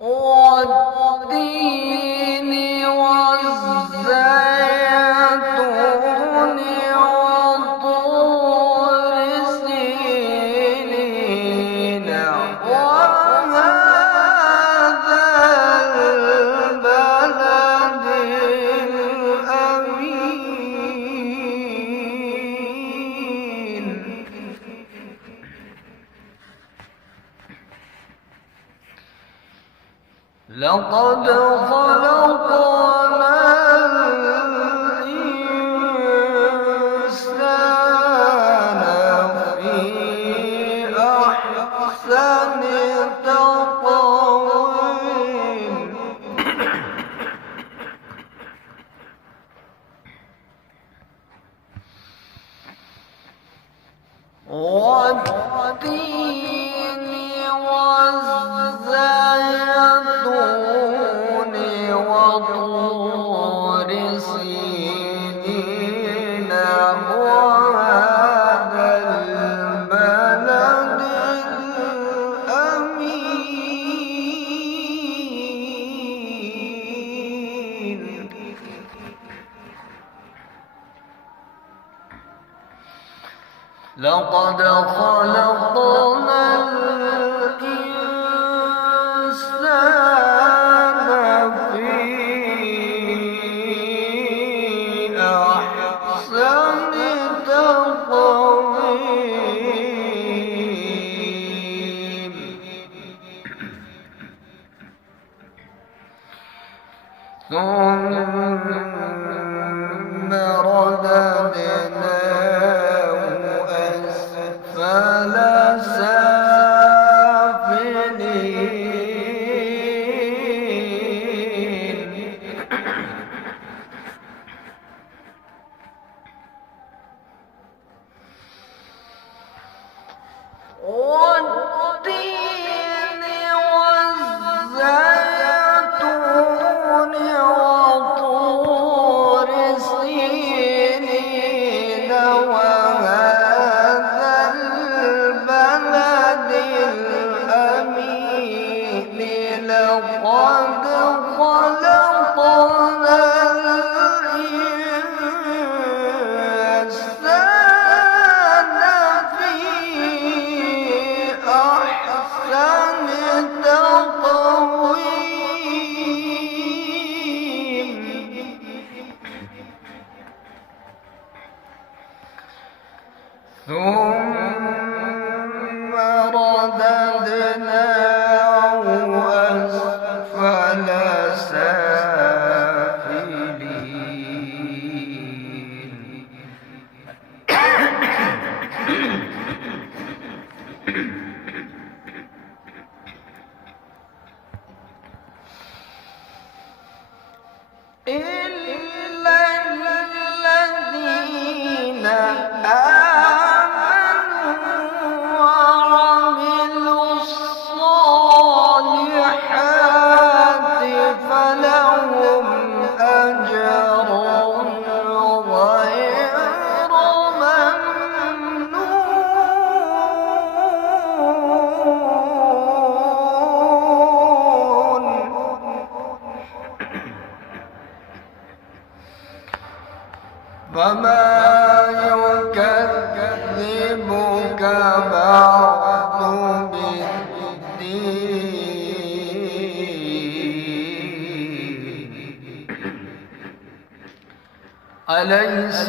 والتين والزيتون وطور سينين وهذا البلد الأمين. لقد خلقنا الإنسان في أحسن تقويم. والتين والزيتون وطور سينين وهذا البلد الأمين. لقد خلقنا الإنسان في أحسن تقويم. ثم رددناه أسفل سافلين. والتين والزيتون وطور سينين وهذا البلد الأمين. لقد خلقنا الإنسان في أحسن تقويم. ثم رددناه أسفل سافلين. إلا الذين آمنوا وعملوا الصالحات فلهم أجر غير ممنون. فما يكذبك بعد بالدين. أليس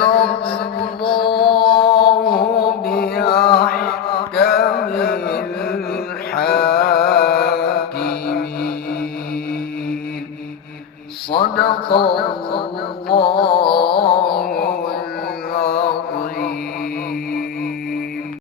الله بأحكم الحاكمين. صدق الله.